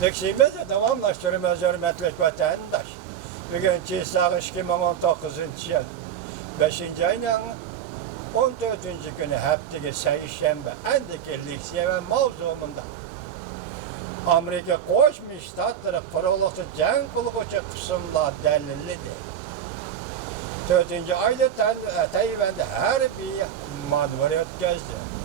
Neksimizi davamlaştırmaz hürmetli vatandaş. Bugün Çiğsağ 2019 yıl 5. ayının 14. günü haftaki seyşembe endeki liksiye mavzumunda Amerika Koşmuş Ştatları kuruluşu cenk kılıcı kısımla delillidir. 4. ayda Tayvan'da her bir maneviyat gezdi.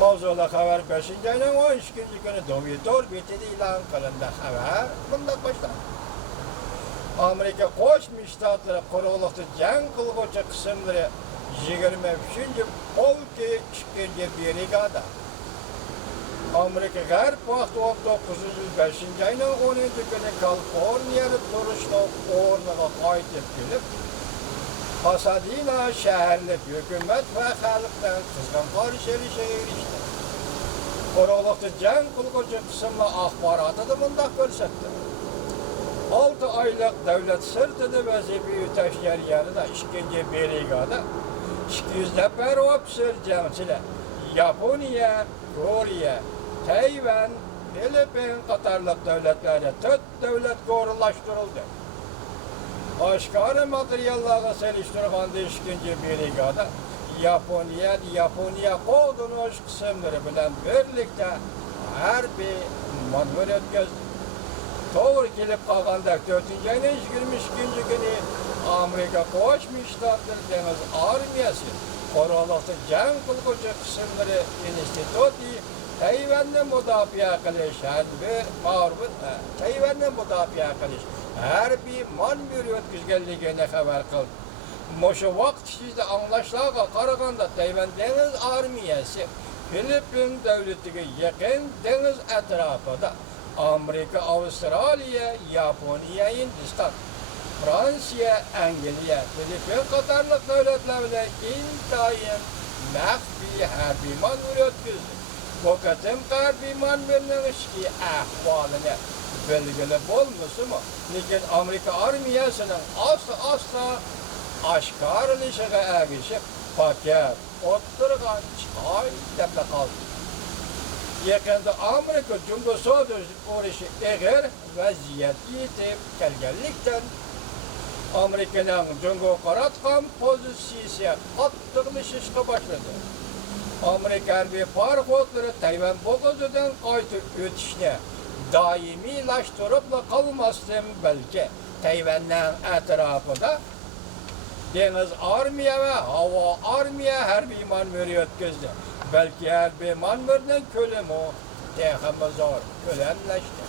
Mavzula haber 5. ayının 13. günü Domidor bitidi ilan kılındı haber bunda başlar. Amerika Koşmuş Ştatları kuruluşu cenk kılıcı kısımları 23. Polki 2. brigada. Amerika Garp vakti 1905. ayının 10. günü Kaliforniya'da duruşlu ornağa kayıtıp gelip Pasadena şehirli hükümet ve halktan kızgın karşılaşa erişti. Kuruluşu cenk kılıcı kısımlı ahbaratı da bunda görsetti. 6 aylık devlet sırtıda vazife taşıyan yanında 2. brigada 200 nefer ofisör cemsile Japonya, Kore, Tayvan, Filipin katarlık devletlere tüt devlet korulaştırıldı. Aşkarı materyallara seliştirilen 2. brigada Japonya kodunuş kısımları bilen birlikte her bir maneviyat gezdi. Doğru gelip kalganda 4. ayının 22. günü Amerika Koşmuş Ştatları Deniz Armiyası kuruluşu cenk kılıcı kısımları enstitüsü Tayvan'ı müdafaa kılış Tayvan'ı müdafaa kılış her bir maneviyat güzgelliğine haber kıldı. Moşu vakt içinde anlaşılağa karaganda Tayvan Deniz Armiyası Filipin devletine yakın deniz etrafında Amerika, Avustralya, Japonya, Hindistan, Fransa, Angliya, Filipin katarlık devletlerle intayın mehbi harbi maneviyat güzdü. Bu katım harbi maneviyatının işki ahvalını belgili bulmusu mu? Lakin Amerika armiyasının asla aşkarılışıga erişip paket oturgan çay demle kaldı. Yakında Amerika Cumhurbaşkanı uğraşı eğer vaziyet yetip gelgenlikten Amerika'nın Cumhurbaşkanı pozisyonu kattırılışışka başladı. Amerika bir paraxotları Tayvan boğazından kayıtıp ötüşüne daimilaştırıp kalmasın belki Tayvan'ın etrafında deniz armiya ve hava armiya harbi maneviyat gözde. Belki harbi maneviyatın kölümü tehimiz zor, kölemleşti.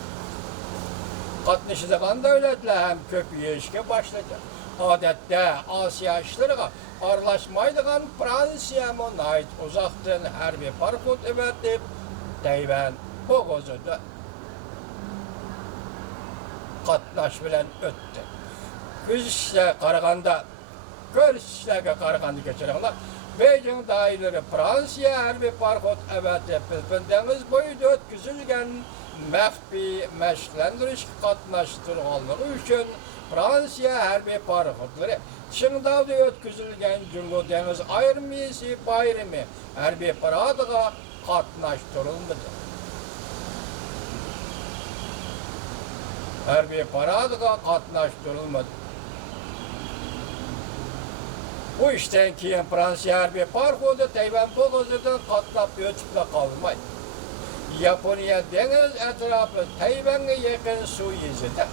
Katlaşılan devletler hem köpüyeşke başladı. Adette Asya işlerine arlaşmaydıgan Fransa'ya ait uzaktan harbi paraxot evetip Tayvan boğazında katlaş bilen öttü. Güz işle karaganda görüşlerge karaganda geçirenler Beijing daireleri Fransa'ya harbi paraxot evetip Filipin deniz boyu ötküzülgen mehbi meşlendiriş katlaştırıldığı için Fransa harbi paraxotları Çingdağ'da ötküzülgen Cumhur Deniz Armiyası bayrımı harbi paradıga katlaştırılmadı. Harbi paradıga katlaştırılmadı. Bu işten keyin Fransa harbi paraxotu Tayvan boğazından katlap ötüple kalmaydı. Japonya deniz etrafı Tayvan'a yakın su yüzünde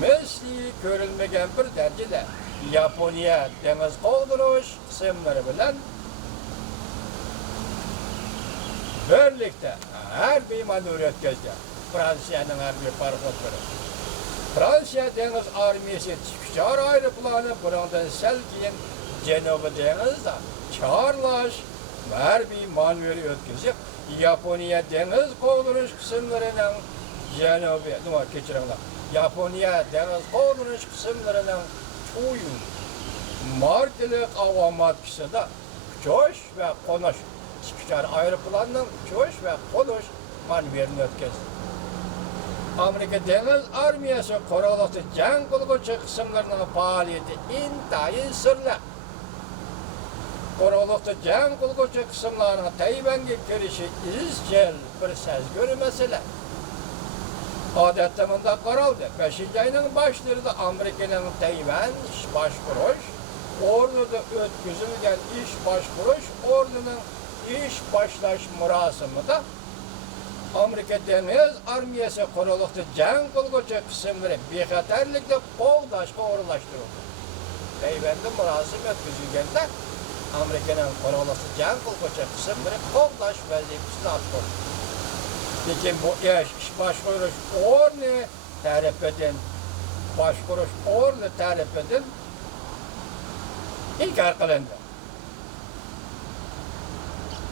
misli görülmegen bir derecede Japonya deniz kaldırış kısımları bilen birlikte her bir maneviyat gezdi. Fransa'nın her bir paraxotları. Fransa deniz armiyası çıkışar aeroplanı buradan selkiyen Cenubi denizde çağırlaş her bir maneviyat gezdi. Japonya deniz kaldırış kısımlarının Japonya deniz kaldırış kısımlarının çoğu martilik avamat kısımda uçuş ve konuş. Çıkışar aeroplanının uçuş ve konuş maneviyatını ötkezi. Amerika Deniz Armiyası kuruluşu cenk kılıcı kısımlarının faaliyeti intayın sırlı. Kuruluşu cenk kılıcı kısımlarının Tayvan'a girişi izcil bir sezgörü mesele. Adette bunda qaraldı. 5-ci ayının başlarında Amerikanın Tayvan iş başquruş, orduda ötküzülgen iş başquruş, ordunun iş başlaş murasimida Amerika Deniz Armiyasi quruluqda jang qilguvchi qismlari bexatarlikda qo'g'dashga o'rinlashtirildi. Tayvanda murosim o'tkazilganda Amerikaning quruluqda jang qilguvchi qismlari qo'g'dash vazifasini atqoldi. Lekin bu ish başqurush o'rni tarafidan başqurush o'rni tarafidan inkor qilindi.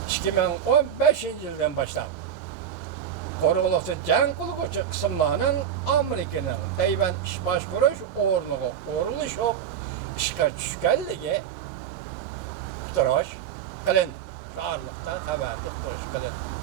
2015-yildan boshlab Quruluqda jang qilguvchi qismlarning Amerikaning Tayvan ish başqurush o'rniga o'rinlashib ishga tushganligi qilindi. Sharliqdan xabarni qo'yish qilindi.